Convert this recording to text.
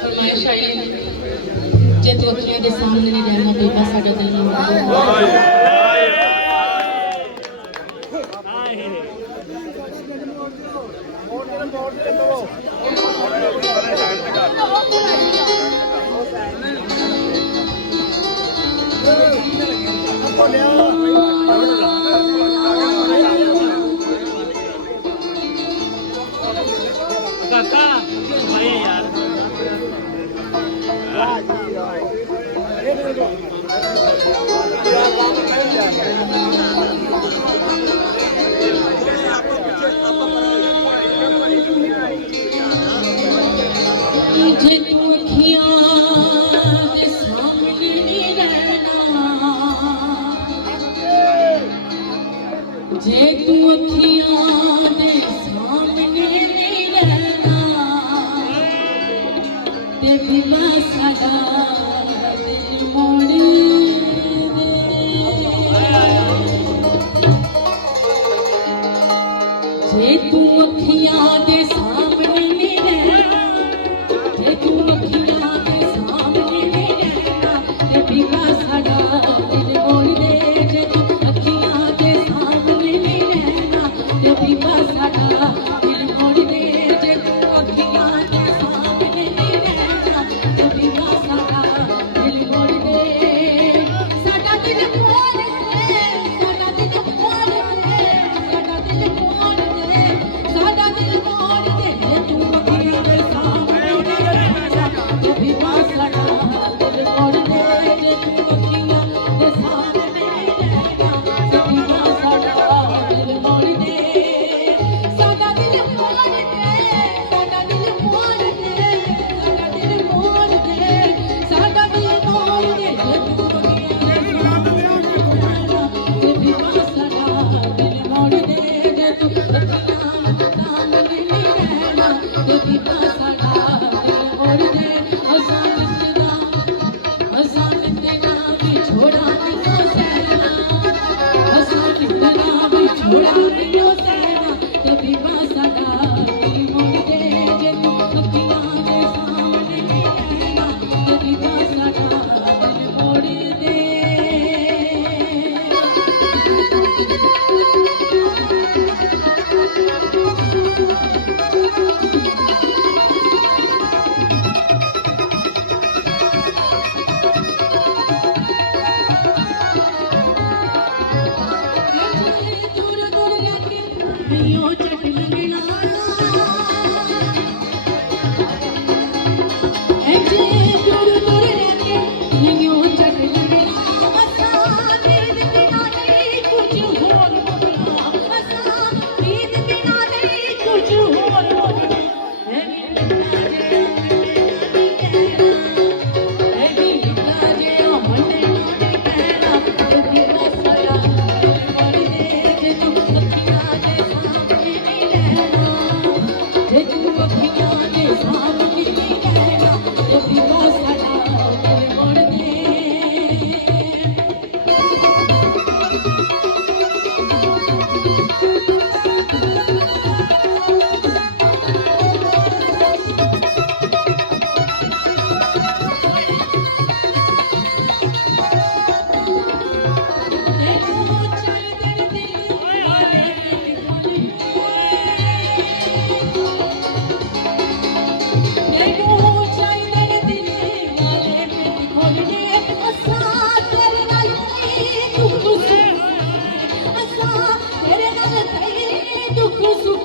फरमाइश आई है जे तू अखियां दे सामने नहीं रहना बेटा साडा दिल नहीं काका भाई यार जे तू अखियां दे सामने नहीं रहना जे तू अखियां दे सामने नहीं रहना ते दिला साडा दिल मोड़ दे जे तू अखियां दे सामने नहीं रहना जे तू अखियां दे सामने नहीं रहना ते दिला साडा दिल मोड़ दे जे तू अखियां दे सामने नहीं रहना ते दिला साडा दिल मोड़ दे जे तू अखियां दे सामने नहीं रहना ते दिला साडा दिल मोड़ दे साडा दिल मोड़ दे साडा दिल मोड़ दे साडा दिल मोड़ दे साडा दिल मोड़ दे जे तू अखियां दे सामने नहीं रहना ते दिला साडा दिल मोड़ दे जे तू अखियां दे सामने नहीं रहना ते दिला साडा दिल मोड़ दे साडा दिल मोड़ दे साडा दिल मोड़ दे साडा दिल मोड़ दे साडा दिल मोड़ दे जे तू अखियां दे सामने नहीं रहना ते दिला साडा दिल मोड़ दे जे तू अखियां सामने नहीं रहना ते दिला साडा दिल मोड़ दे असां कितना भी छोड़ा नहीं सहना असां कितना भी छोड़ा नहीं सहना ते दिला साडा दिल मोड़ दे जे तू अखियां दे सामने नहीं रहना ते दिला साडा दिल मोड़ दे दूर दूर जाके नैयो चट लगना ऐसे दूर दूर जाके नैयो चट लगना असां नींद बिना नहीं कुछ होर होना असां नींद बिना नहीं कुछ होर होना है भी लिखा जे नहीं कहना है भी लिखा जे हमने नहीं कहना ते दिला साडा दिल मोड़ दे जे तू अखियां दे सामने नहीं रहना जे तू अखियां दे सामने नहीं रहना ते दिला साडा दिल मोड़ दे देखो चल तेरे दिल वाले देखो चल तेरे दिल वाले पे खोल दिए असां तेरे नाल दुख सुख असां तेरे नाल दुख सुख